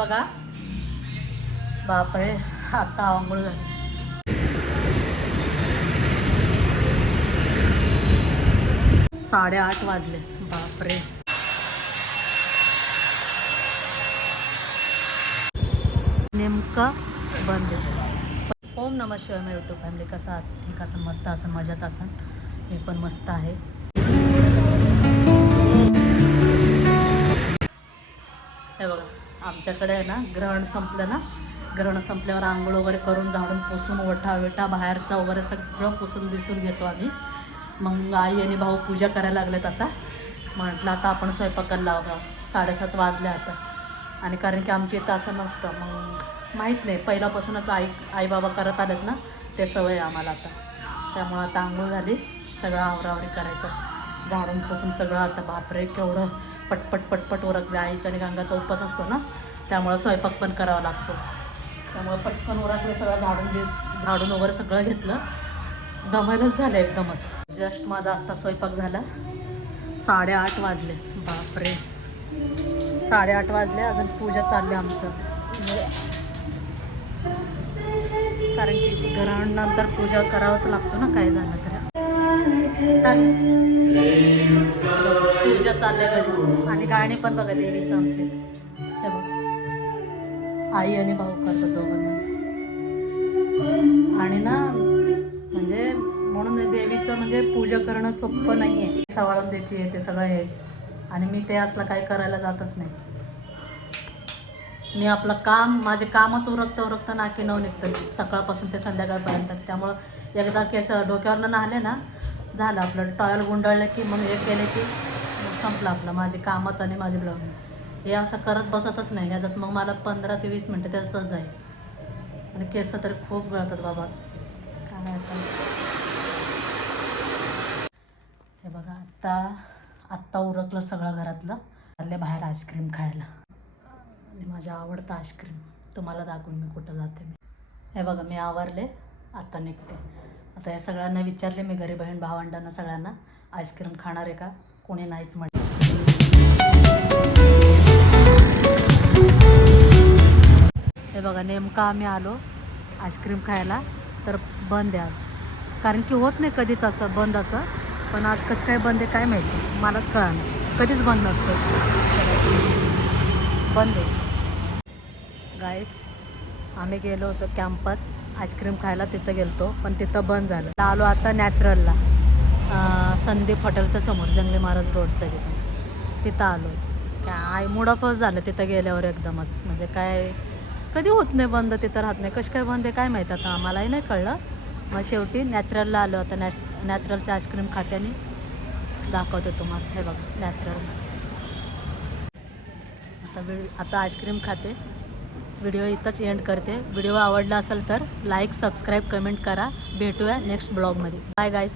बघा बापरे, आता आंघोळ झाली. 8:30 वाजले. बापरे, नेमकं बंद आहे. ओम नमः शिवाय. मी यूट्यूब फॅमिली कसा आहात? ठीक असेल, मस्त असेल, मजेत असेल. मी पण मस्त आहे. हे बघा, आमच्याकडे आहे ना ग्रहण संपलं ना, ग्रहण संपल्यावर आंघोळ वगैरे करून झाडून पुसून ओठा विटा बाहेरचा वगैरे सगळं पुसून बिसून घेतो आम्ही. मग आई आणि भाऊ पूजा करायला लागलेत. आता म्हटलं आता आपण स्वयंपाकाला लावा. 7:30 वाजले आता. आणि कारण की आमच्या इथं असं नसतं, मग माहीत नाही, पहिल्यापासूनच आई बाबा करत आलेत ना, ते सवय आम्हाला आता. त्यामुळं आता आंघोळ झाली, सगळं आवरावरी करायचं, झाडून पुसून सगळं. आता बापरे, केवढं पटपट पटपट उरकले. आईचा आणि गंगाचा उपवास असतो ना, त्यामुळं स्वयंपाक पण करावा लागतो. त्यामुळं पटकन उरकले, सगळं झाडून वगैरे सगळं घेतलं. दमायलाच झालं एकदमच. जस्ट माझा आत्ता स्वयंपाक झाला. 8:30 वाजले. बापरे, 8:30 वाजले. अजून पूजा चालली आमचं, कारण की घरानंतर पूजा करावंच लागतो ना, काय झालं तर. पूजा चालल्या घरी. आणि गाणी पण बघा देवीचं आमचे. हे बघ, आई आणि भाऊ करतात दोघांना. आणि ना म्हणजे म्हणून देवीचं म्हणजे पूजा करणं सोपं नाही आहे. सवाळून देते ते सगळं हे. आणि मी ते असलं काही करायला जातच नाही. मी आपलं काम, माझे कामच उरकता नाकी नऊ निघतं सकाळपासून ते संध्याकाळपर्यंत. त्यामुळं एकदा केस डोक्यावरनं नाहले ना, झालं आपलं. टॉयल गुंडाळलं की मग हे केले की संपलं आपलं. माझे कामात आणि माझे ब्लाऊज हे असं करत बसतच नाही. ह्याच्यात मग मला 15 ते 20 मिनटं त्याच्यातच जाईल. आणि केस तर खूप गळतात बाबा, काय आता. हे बघा, आत्ता उरकलं सगळं घरातलं. चालले बाहेर आईस्क्रीम खायला. आणि माझा आवडता आईस्क्रीम तुम्हाला दाखवून मी कुठं जाते. हे बघा, मी आवरले, आता निघते. आता या सगळ्यांना विचारले मी, घरी बहीण भावंडांना सगळ्यांना, आईस्क्रीम खाणार आहे का? कोणी नाहीच म्हटलं. हे बघा, नेमका आम्ही आलो आईस्क्रीम खायला, तर बंद आहे आज. कारण की होत नाही कधीच असं बंद असं, पण आज कसं काय बंद आहे काय माहिती, मलाच कळलं. कधीच बंद नसतं, बंद आहे. गाईस, आम्ही गेलो होतो कॅम्पात आईस्क्रीम खायला, तिथं गेलतो पण तिथं बंद झालं. आलो आता नॅचरलला, संदीप हॉटेलच्या समोर, जंगली महाराज रोडच्या तिथं आलो. काय मुडाफच झालं तिथं गेल्यावर एकदमच. म्हणजे काय कधी होत नाही बंद, तिथं राहत नाही. कशी काय बंद आहे काय माहीत, आता आम्हालाही नाही कळलं. मग शेवटी नॅचरलला आलो. आता नॅचरलचं आईस्क्रीम खात्याने दाखवतो तुम्हाला. हे बघा नॅचरल. आता आईस्क्रीम खाते. व्हिडिओ इथंच एंड करते. व्हिडिओ आवडला असेल तर लाईक, सबस्क्राईब, कमेंट करा. भेटूया नेक्स्ट ब्लॉगमध्ये. बाय गाईस.